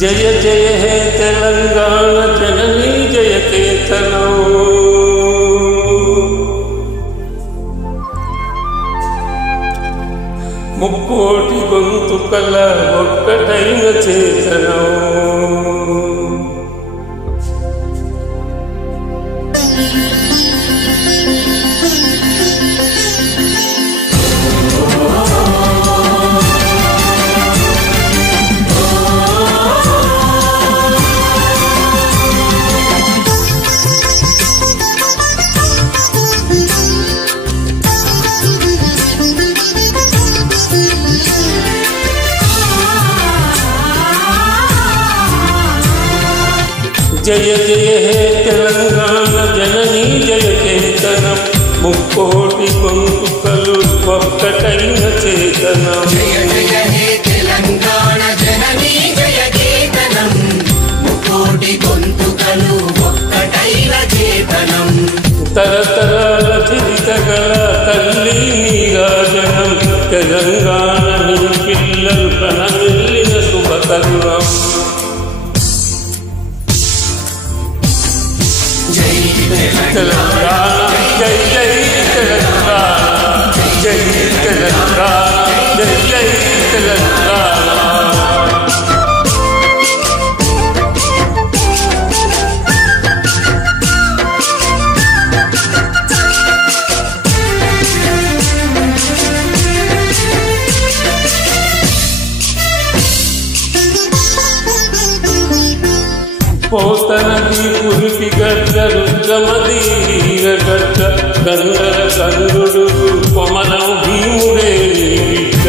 జయ జయ హే తెలంగాణ జననీ జయ కేతనం. ముక్కోటి గొంతుకల ఒక్కటైన చేతనం. జయ జయ హే తెలంగాణ జననీ జయ కేతనం. ముక్కోటి గొంతుకలు ఒక్కటైన చేతనం. జయ జయ హే తెలంగాణ జననీ జయ కేతనం. ముక్కోటి గొంతుకలు ఒక్కటైన చేతనం. తరతరాల చరితగల తల్లి నీరాజనం. తెలంగాణ నీ పిల్లలు ప్రణమిల్లిన శుభతరుణం. తెలంగాణ జై జై తెలంగాణ, జై తెలంగాణ, జై జై తెలంగాణ. పోతనది పురిపి గడ్డ రుద్రమది వీరగడ్డ. గంగల కందుడు కొమలం భీముడే బిడ్డ.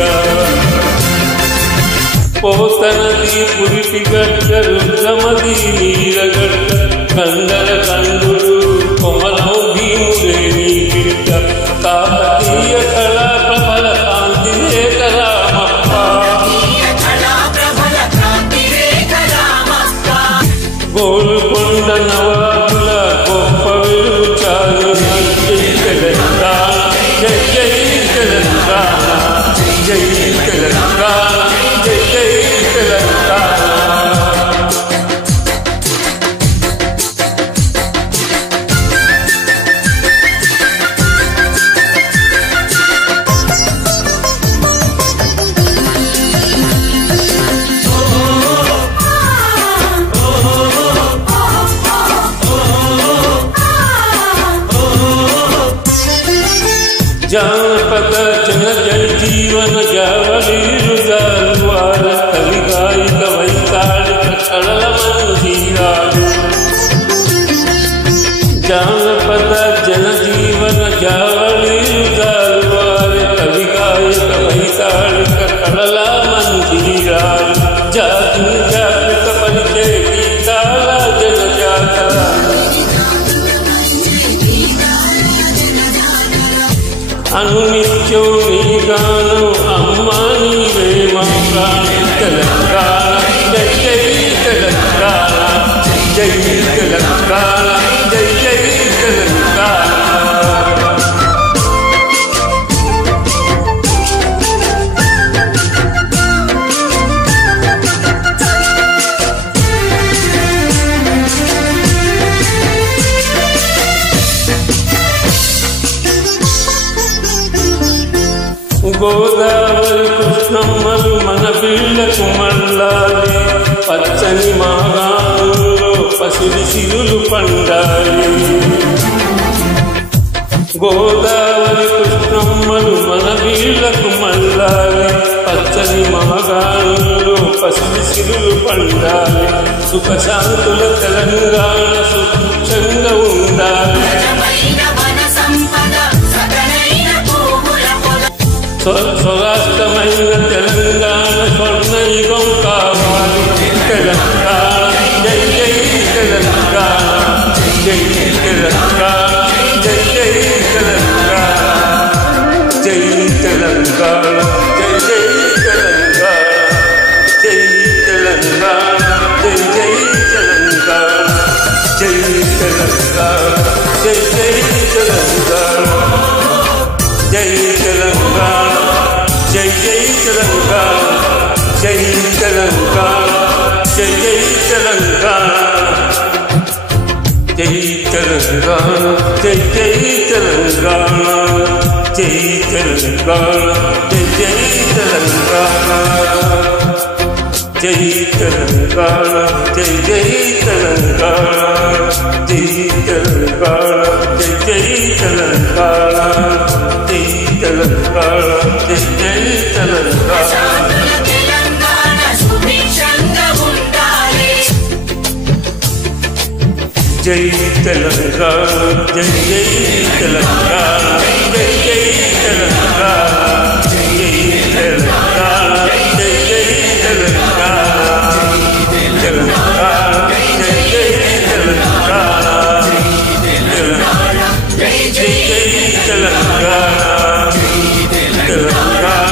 పోతనది పురిపి గడ్డ రుద్రమది వీరగడ్డ. గంగల కందుడు కొమలం భీముడే బిడ్డ. కాకతీయ కళా ప్రబల కాంతి రేఖ రామప్ప. గోల్కొండ నవాబుల గొప్ప వెలుచాలు. జై తెలంగాణ, జై జై తెలంగాణ, జై తెలంగాణ, జై జై తెలంగాణ. జానపద జన జన జీవన జావళీలు జాలువార. కవి గాయిక వైతాళిక కళల మందిరాలు. జానపద జన జీవన జావళీలు జాలువార. కవి గాయిక వైతాళిక కళల మందిరాలు. జాతి జాగృత పరిచయ గీతాల జన జాతర. అనునిత్యం నీ గానం అమ్మా నీవే మా ప్రాణం. తెలంగాణ జై జై తెలంగాణ, జై తెలంగాణ, జై జై తెలంగాణ. గోదావరి కృష్ణమ్మలు మన పిల్లకు మళ్ళాలి. పచ్చని మాగాణంలో పసిడి సిరులు పండాలి. గోదావరి కృష్ణమ్మలు మన పిల్లకు మళ్ళాలి. పచ్చని మాగాణంలో పసిడి సిరులు పండాలి. సుఖశాంతుల తెలంగాణ సుభిక్షంగా ఉండాలి. స్వరాష్ట్రమైన తెలంగాణ స్వర్ణయుగం కావాలి. తెలంగాణ జై జై తెలంగాణ, జై తెలంగాణ, జై జై తెలంగాణ, జై తెలంగాణ, జై జై తెలంగాణ, జై తెలంగాణ, జై జై తెలంగాణ, జై తెలంగాణ, జై జై తెలంగాణ, జై తెలంగాణ, జై జై తెలంగాణ, జై తెలంగాణ, జై జై తెలంగాణ జై జై తెలంగాణ జై తెలంగాణ జై జై తెలంగాణ జై తెలంగాణ జై జై తెలంగాణ జై తెలంగాణ జై జై తెలంగాణ జై తెలంగాణ జై జై తెలంగాణ జై తెలంగాణ జై జై తెలంగాణ జై జై తెలంగాణ జై తెలంగాణ జై జై తెలంగాణ తెలంగాణ జై జై తెలంగాణ తెలంగాణ జై జై తెలంగాణ తెలంగాణ